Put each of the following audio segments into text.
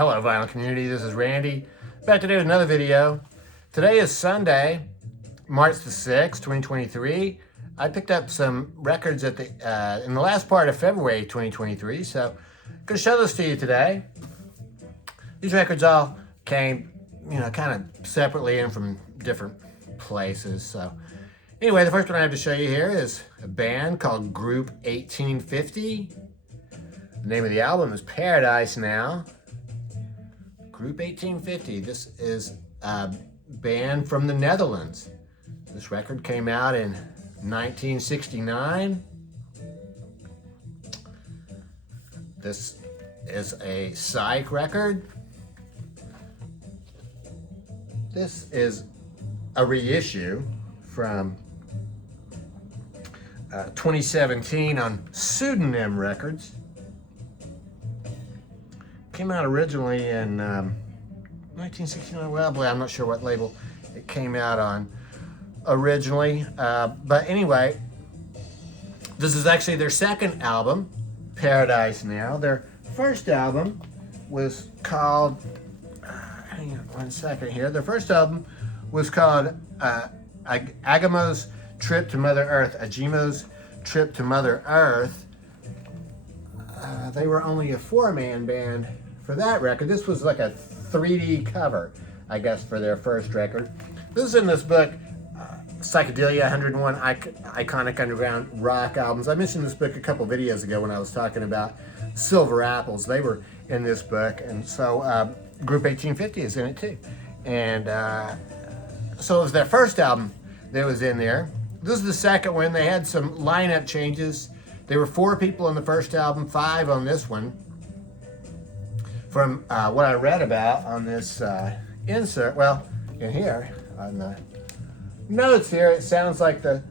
Hello vinyl community, this is Randy. Back today with another video. Today is Sunday, March the 6th, 2023. I picked up some records at in the last part of February 2023, so I'm going to show those to you today. These records all came, kind of separately in from different places. So anyway, the first one I have to show you here is a band called Group 1850. The name of the album is Paradise Now. Group 1850. This is a band from the Netherlands. This record came out in 1969. This is a psych record. This is a reissue from 2017 on Pseudonym Records. Came out originally in 1969. Well, boy, I'm not sure what label it came out on originally. But anyway, this is actually their second album, Paradise Now. Their first album was called, hang on one second here. Their first album was called H.M.S. Trip to Mother Earth. H.M.S. Trip to Mother Earth. They were only a four-man band for that record. This was like a 3D cover, I guess, for their first record. This is in this book, Psychedelia 101 Iconic Underground Rock Albums. I mentioned this book a couple videos ago when I was talking about Silver Apples. They were in this book, and so Group 1850 is in it too. And so it was their first album that was in there. This is the second one. They had some lineup changes. There were 4 people on the first album, 5 on this one. From what I read about on this insert, well, in here, on the notes here, it sounds like the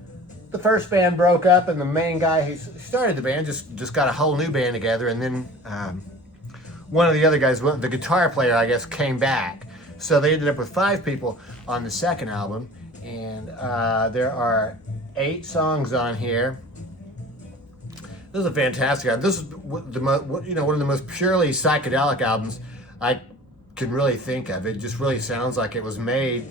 first band broke up and the main guy who started the band just got a whole new band together, and then one of the other guys, the guitar player, I guess, came back. So they ended up with 5 people on the second album, and there are 8 songs on here. This is a fantastic album. This is one of the most purely psychedelic albums I can really think of. It just really sounds like it was made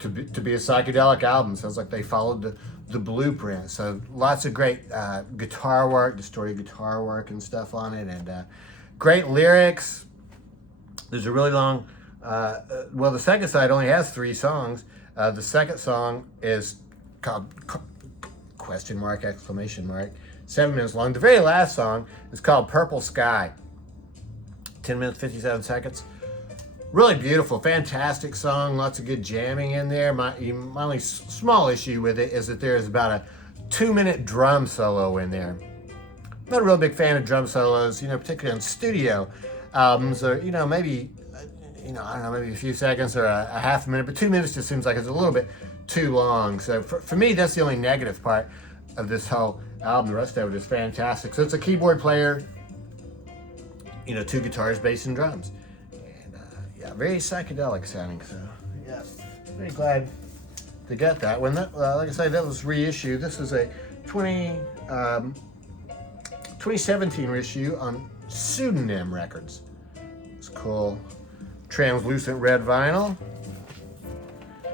to be a psychedelic album. Sounds like they followed the blueprint. So lots of great guitar work, distorted guitar work and stuff on it, and great lyrics. There's a really long, well, the second side only has 3 songs. The second song is called question mark, exclamation mark, 7 minutes long. The very last song is called Purple Sky, 10 minutes, 57 seconds. Really beautiful, fantastic song, lots of good jamming in there. My only small issue with it is that there is about a 2-minute drum solo in there. I'm not a real big fan of drum solos, particularly on studio albums, or, maybe, I don't know, maybe a few seconds or a half a minute, but 2 minutes just seems like it's a little bit too long. So for me, that's the only negative part of this whole album. The rest of it is fantastic. So it's a keyboard player, 2 guitars, bass, and drums. And yeah, very psychedelic sounding. So yeah, very glad to get that one. Like I said, that was reissued. This is a 2017 reissue on Pseudonym Records. It's cool. Translucent red vinyl.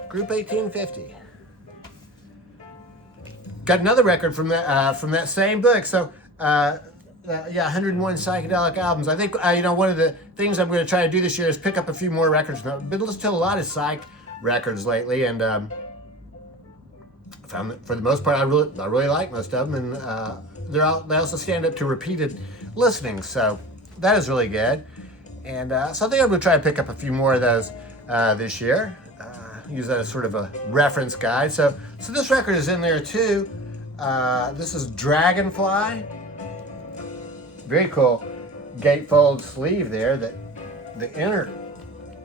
Group 1850. Got another record from that same book. So, yeah, 101 psychedelic albums. I think one of the things I'm going to try to do this year is pick up a few more records. I've been listening to a lot of psych records lately, and found that for the most part I really like most of them, and they also stand up to repeated listening. So that is really good. And so I think I'm going to try to pick up a few more of those this year. Use that as sort of a reference guide. So this record is in there too. This is Dragonfly. Very cool gatefold sleeve there. That the inner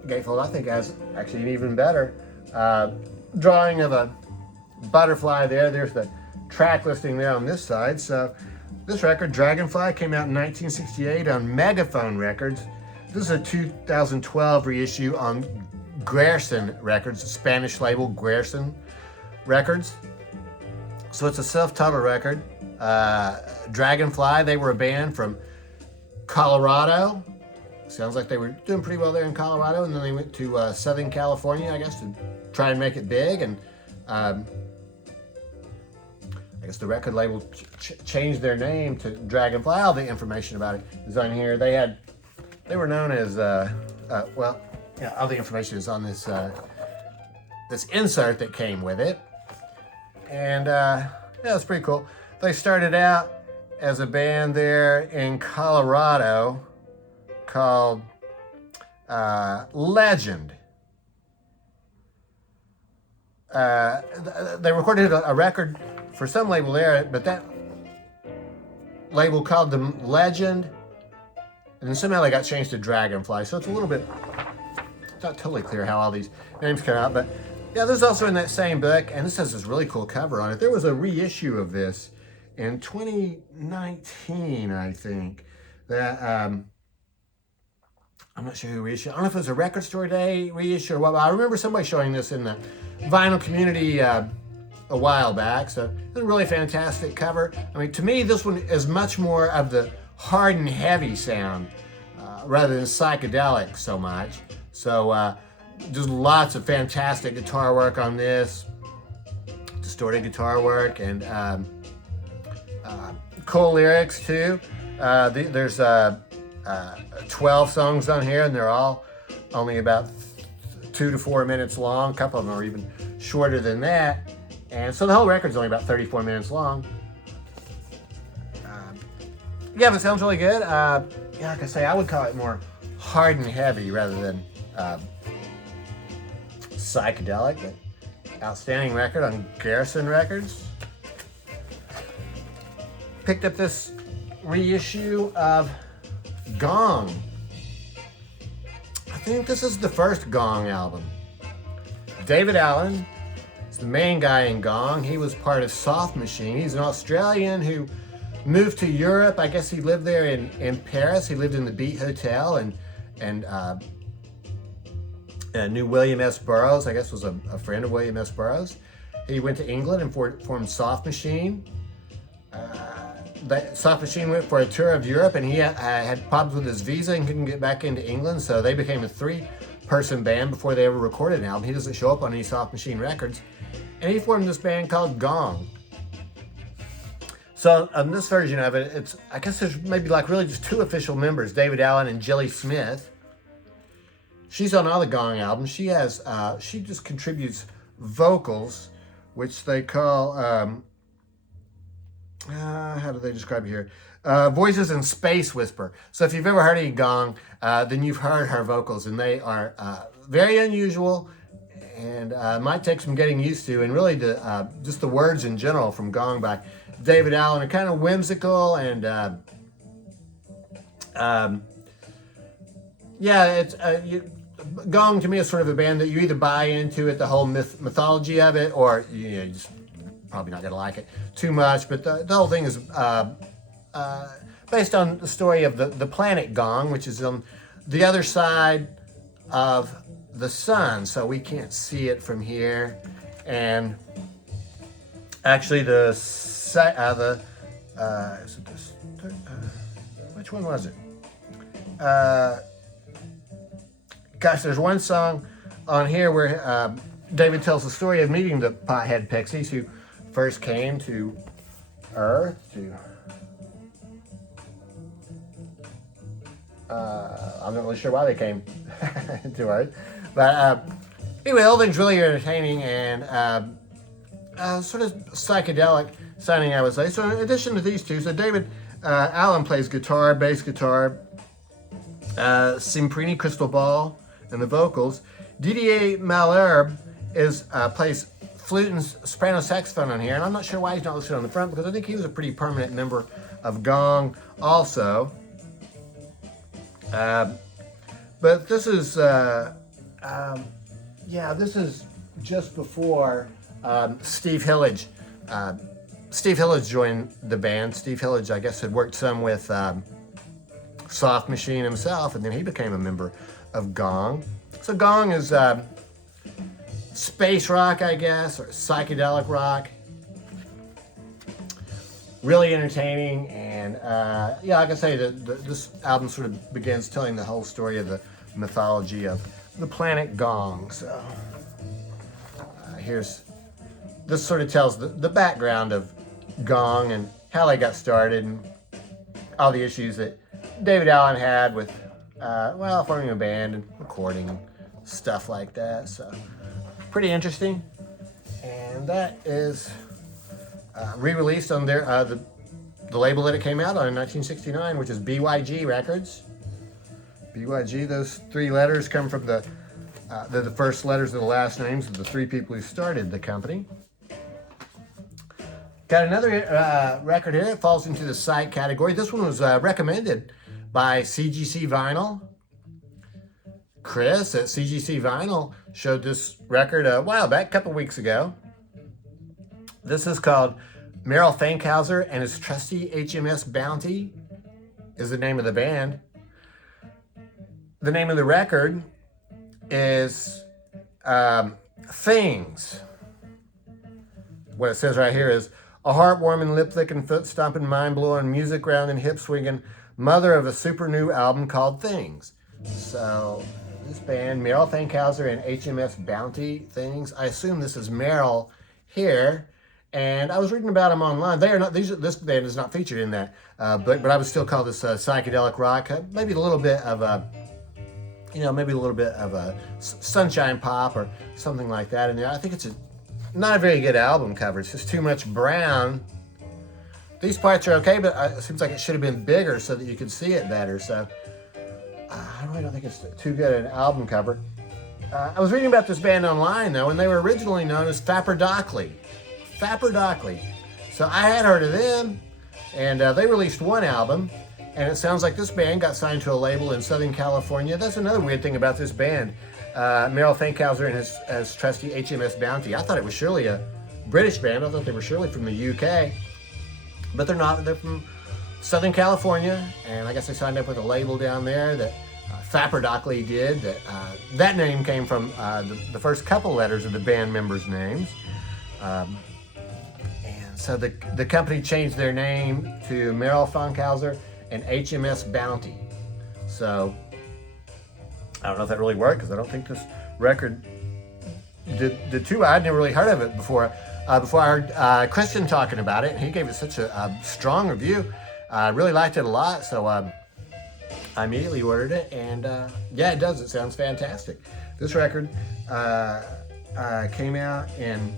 gatefold, I think, has actually an even better drawing of a butterfly there. There's the track listing there on this side. So this record, Dragonfly, came out in 1968 on Megaphone Records. This is a 2012 reissue on Grierson Records, a Spanish label, Grierson Records. So it's a self-titled record. Dragonfly, they were a band from Colorado. sounds like they were doing pretty well there in Colorado, and then they went to Southern California, I guess, to try and make it big. And I guess the record label changed their name to Dragonfly. All the information about it is on here. They were known as well, yeah, all the information is on this this insert that came with it, and yeah, it's pretty cool. They started out as a band there in Colorado called Legend. They recorded a record for some label there, but that label called them Legend, and then somehow they got changed to Dragonfly. So it's a little bit, it's not totally clear how all these names come out, but yeah, this is also in that same book, and this has this really cool cover on it. There was a reissue of this in 2019, I think, that I'm not sure who reissued. I don't know if it was a Record Store Day reissue or what, but I remember somebody showing this in the vinyl community a while back. So it's a really fantastic cover. I mean, to me, this one is much more of the hard and heavy sound rather than psychedelic so much. So just lots of fantastic guitar work on this, distorted guitar work, and cool lyrics too. There's 12 songs on here, and they're all only about 2 to 4 minutes long. A couple of them are even shorter than that. And so the whole record's only about 34 minutes long. Yeah, but it sounds really good. Yeah, like I say, I would call it more hard and heavy rather than psychedelic, but outstanding record on Garrison Records. Picked up this reissue of Gong. I think this is the first Gong album. David Allen is the main guy in Gong. He was part of Soft Machine. He's an Australian who moved to Europe. I guess he lived there in Paris. He lived in the Beat Hotel and knew William S. Burroughs. I guess was a friend of William S. Burroughs. He went to England and formed Soft Machine. Soft Machine went for a tour of Europe, and he had problems with his visa and couldn't get back into England, so they became a 3-person band before they ever recorded an album. He doesn't show up on any Soft Machine records, and he formed this band called Gong. So on this version of it, I guess there's maybe like really just 2 official members, David Allen and Jilly Smith. She's on all the Gong albums. She just contributes vocals, which they call how do they describe it here? Voices and Space Whisper. So if you've ever heard any Gong, then you've heard her vocals, and they are very unusual and might take some getting used to. And really, just the words in general from Gong by David Allen are kind of whimsical and yeah, Gong to me is sort of a band that you either buy into it, the whole mythology of it, or you just probably not going to like it too much. But the whole thing is based on the story of the planet Gong, which is on the other side of the sun, so we can't see it from here. And actually, which one was it? Gosh, there's one song on here where David tells the story of meeting the pothead pixies who first came to Earth. I'm not really sure why they came to Earth, but anyway, the whole thing's really entertaining and sort of psychedelic sounding, I would say. So in addition to these two, so David Allen plays guitar, bass guitar, Cimprini crystal ball, and the vocals. Didier Malherbe plays flute and soprano saxophone on here, and I'm not sure why he's not listed on the front, because I think he was a pretty permanent member of Gong also. But this is, this is just before Steve Hillage. Steve Hillage joined the band. Steve Hillage, I guess, had worked some with Soft Machine himself, and then he became a member of Gong. So Gong is space rock, I guess, or psychedelic rock. Really entertaining, and And yeah, like I say, this album sort of begins telling the whole story of the mythology of the planet Gong. So this sort of tells the background of Gong and how they got started and all the issues that David Allen had with, well, forming a band and recording and stuff like that. So pretty interesting. And that is re-released on their the label that it came out on in 1969, which is BYG Records. BYG, those three letters come from they're the first letters of the last names of the three people who started the company. Got another record here. It falls into the psych category. This one was recommended by CGC Vinyl. Chris at CGC Vinyl showed this record a while back, a couple weeks ago. This is called Merrell Fankhauser and his trusty H.M.S. Bounty is the name of the band. The name of the record is Things. What it says right here is a heartwarming, lip-licking, foot-stomping, mind-blowing, music-rounding, hip-swinging mother of a super new album called Things. So this band, Merrell Fankhauser and H.M.S. Bounty, Things. I assume this is Merrell here. And I was reading about them online. They are not. This band is not featured in that. But I would still call this psychedelic rock. Maybe a little bit of a, maybe a little bit of a sunshine pop or something like that in there. I think it's not a very good album cover. It's just too much brown. These parts are okay, but it seems like it should have been bigger so that you could see it better. So I really don't think it's too good an album cover. I was reading about this band online though, and they were originally known as Fapper-Dockley. So I had heard of them, and they released one album, and it sounds like this band got signed to a label in Southern California. That's another weird thing about this band. Merrell Fankhauser and his trusty H.M.S. Bounty. I thought it was surely a British band. I thought they were surely from the UK, but they're not. They're from Southern California, and I guess they signed up with a label down there that Fapper-Dockley did. That name came from the first couple letters of the band members' names. So the company changed their name to Merrell Fankhauser and H.M.S. Bounty. So I don't know if that really worked because I don't think this record did too. I'd never really heard of it before. Before I heard Christian talking about it, and he gave it such a strong review. I really liked it a lot, so I immediately ordered it, and yeah, it does. It sounds fantastic. This record came out in.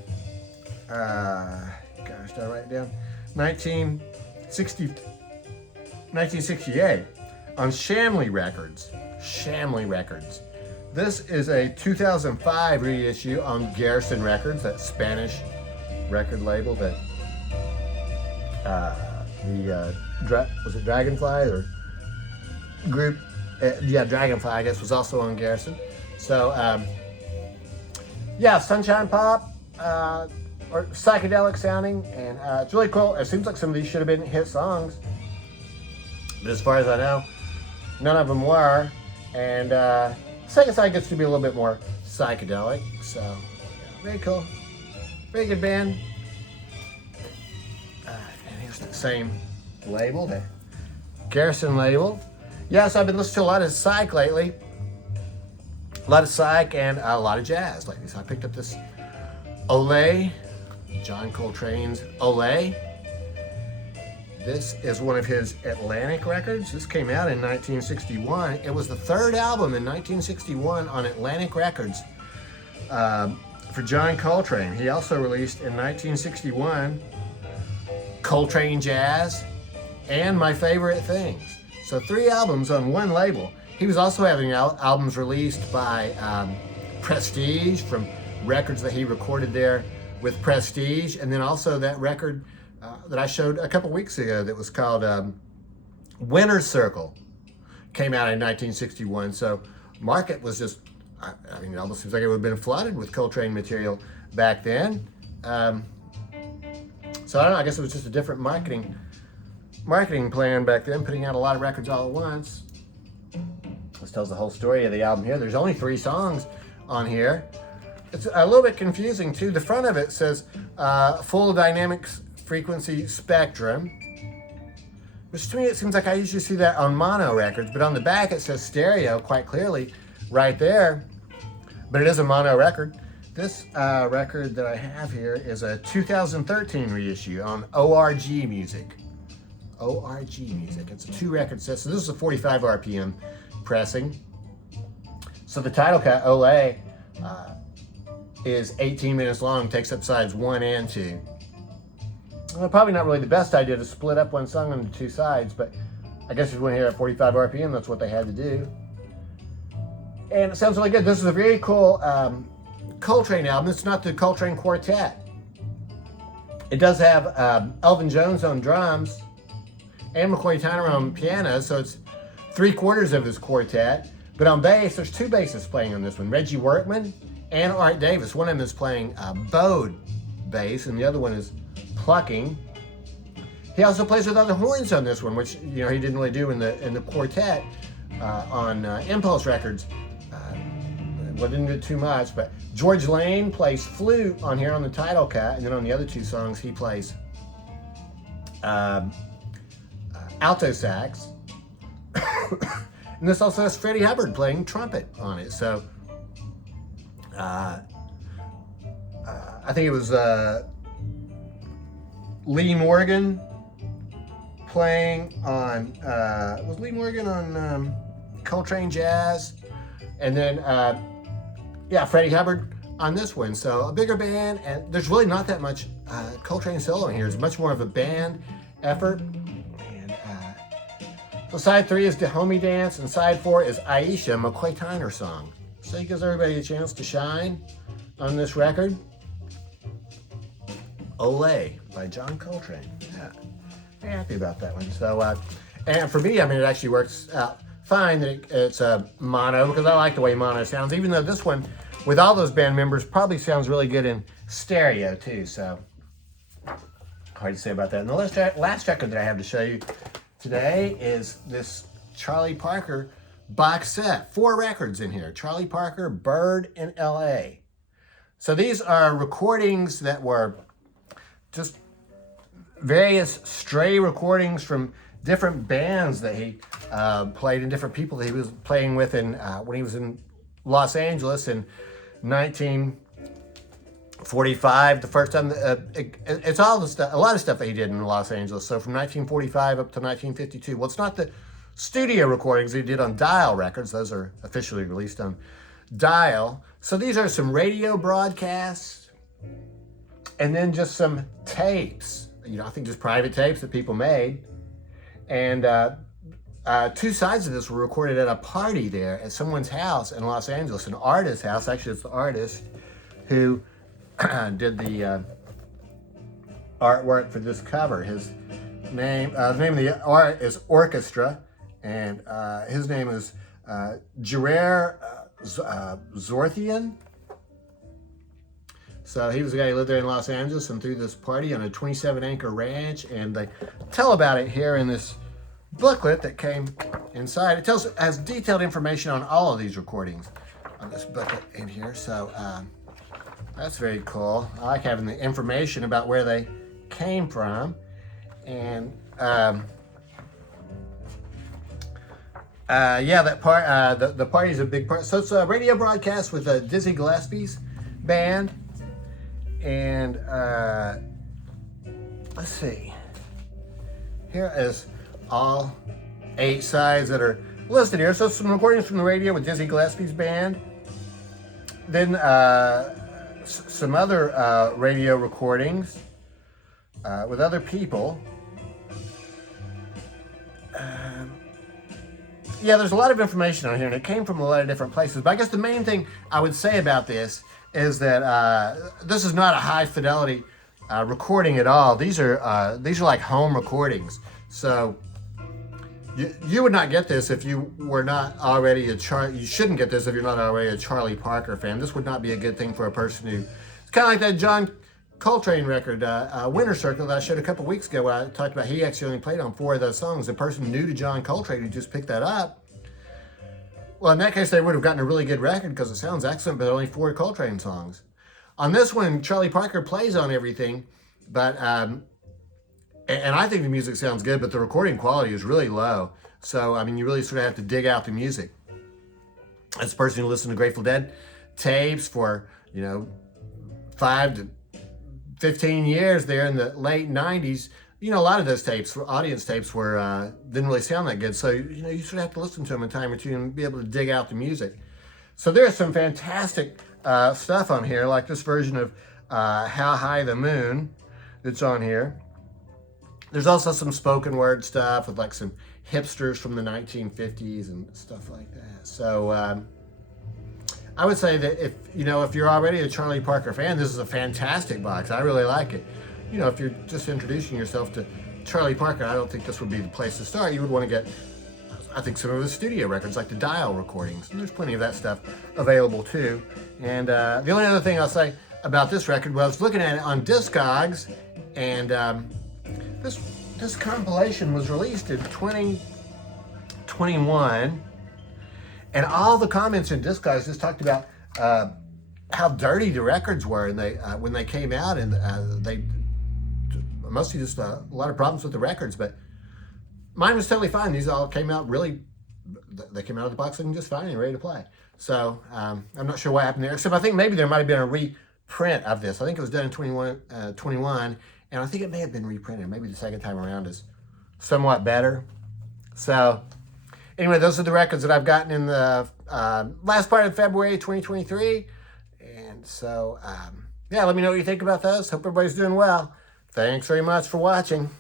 Gosh, did I write it down? 1968 on Shamley Records. This is a 2005 reissue on Garrison Records, that Spanish record label that was it Dragonfly or group? Yeah, Dragonfly, I guess, was also on Garrison. So yeah, sunshine pop. Or psychedelic sounding, and it's really cool. It seems like some of these should have been hit songs, but as far as I know, none of them were. And second side gets to be a little bit more psychedelic, so yeah, very cool, very good band. And here's the same label, the Garrison label. Yes, I've been listening to a lot of psych lately, a lot of psych and a lot of jazz lately. So I picked up this Olay. John Coltrane's Olay. This is one of his Atlantic records. This came out in 1961. It was the third album in 1961 on Atlantic Records for John Coltrane. He also released in 1961 Coltrane Jazz and My Favorite Things. So 3 albums on one label. He was also having albums released by Prestige from records that he recorded there with Prestige, and then also that record that I showed a couple weeks ago that was called Winner's Circle, came out in 1961. So market was just, I mean, it almost seems like it would have been flooded with Coltrane material back then. So I don't know, I guess it was just a different marketing plan back then, putting out a lot of records all at once. This tells the whole story of the album here. There's only 3 songs on here. It's a little bit confusing too. The front of it says full dynamic frequency spectrum. which to me it seems like I usually see that on mono records, but on the back it says stereo quite clearly right there, but it is a mono record. This record that I have here is a 2013 reissue on ORG Music. ORG Music. It's a 2-record set, so this is a 45 RPM pressing. So the title cut, Olay, is 18 minutes long, takes up sides 1 and 2. Well, probably not really the best idea to split up one song into 2 sides, but I guess if you want to hear at 45 RPM, that's what they had to do. And it sounds really good. This is a very cool Coltrane album. It's not the Coltrane Quartet. It does have Elvin Jones on drums and McCoy Tyner on piano, so it's 3/4 of his quartet. But on bass, there's 2 bassists playing on this one, Reggie Workman and Art Davis. One of them is playing bowed bass, and the other one is plucking. He also plays with other horns on this one, which he didn't really do in the quartet on Impulse Records. Well, didn't do too much, but George Lane plays flute on here on the title cut, and then on the other 2 songs he plays alto sax. And this also has Freddie Hubbard playing trumpet on it. So I think it was Lee Morgan playing on was Lee Morgan on Coltrane Jazz, and then Freddie Hubbard on this one. So a bigger band, and there's really not that much Coltrane solo in here. It's much more of a band effort. And so side 3 is the Homie Dance, and side 4 is Aisha, McCoy Tyner song. So it gives everybody a chance to shine on this record. Olay by John Coltrane. Yeah, very happy about that one. So, and for me, I mean, it actually works out fine that it's a mono, because I like the way mono sounds, even though this one, with all those band members, probably sounds really good in stereo too. So, hard to say about that. And the last record that I have to show you today is this Charlie Parker box set. 4 records in here. Charlie Parker, Bird, and L.A. So these are recordings that were just various stray recordings from different bands that he played, and different people that he was playing with when he was in Los Angeles in 1945. The first time, it's all the stuff, a lot of stuff that he did in Los Angeles. So from 1945 up to 1952. Well, it's not the studio recordings he did on Dial Records. Those are officially released on Dial. So these are some radio broadcasts, and then just some tapes. I think just private tapes that people made. And 2 sides of this were recorded at a party there at someone's house in Los Angeles, an artist's house. Actually, it's the artist who did the artwork for this cover. His name, the name of the art is Orchestra, and his name is Gerard Zorthian. So he was the guy who lived there in Los Angeles and threw this party on a 27-acre ranch, and they tell about it here in this booklet that came inside. It has detailed information on all of these recordings on this booklet in here. So that's very cool. I like having the information about where they came from. And that part, the party's a big part. So it's a radio broadcast with Dizzy Gillespie's band. And let's see. Here is all 8 sides that are listed here. So some recordings from the radio with Dizzy Gillespie's band. Then some other radio recordings with other people. There's a lot of information on here, and it came from a lot of different places. But I guess the main thing I would say about this is that this is not a high fidelity recording at all. These are like home recordings. So you would not get this if you were not already you shouldn't get this if you're not already a Charlie Parker fan. This would not be a good thing for a person who, it's kind of like that John Coltrane record, Winter Circle, that I showed a couple weeks ago, where I talked about he actually only played on 4 of those songs. The person new to John Coltrane who just picked that up, well, in that case, they would have gotten a really good record because it sounds excellent, but only 4 Coltrane songs. On this one, Charlie Parker plays on everything, but And I think the music sounds good, but the recording quality is really low. So, I mean, you really sort of have to dig out the music. As a person who listened to Grateful Dead tapes for, 5 to 15 years there in the late 90s, a lot of those tapes, audience tapes, didn't really sound that good. So, you sort of have to listen to them a time or two and be able to dig out the music. So there's some fantastic stuff on here, like this version of How High the Moon that's on here. There's also some spoken word stuff with like some hipsters from the 1950s and stuff like that. So I would say that if you're already a Charlie Parker fan, this is a fantastic box. I really like it. If you're just introducing yourself to Charlie Parker, I don't think this would be the place to start. You would want to get, I think, some of the studio records, like the dial recordings. And there's plenty of that stuff available too. And the only other thing I'll say about this record was I was looking at it on Discogs, and this compilation was released in 2021, and all the comments in Discogs just talked about how dirty the records were, and they when they came out, and they mostly just a lot of problems with the records. But mine was totally fine. These all came out they came out of the box looking just fine and ready to play. So I'm not sure what happened there, except I think maybe there might have been a reprint of this. I think it was done in 21, and I think it may have been reprinted. Maybe the second time around is somewhat better. So anyway, those are the records that I've gotten in the last part of February 2023. And so, yeah, let me know what you think about those. Hope everybody's doing well. Thanks very much for watching.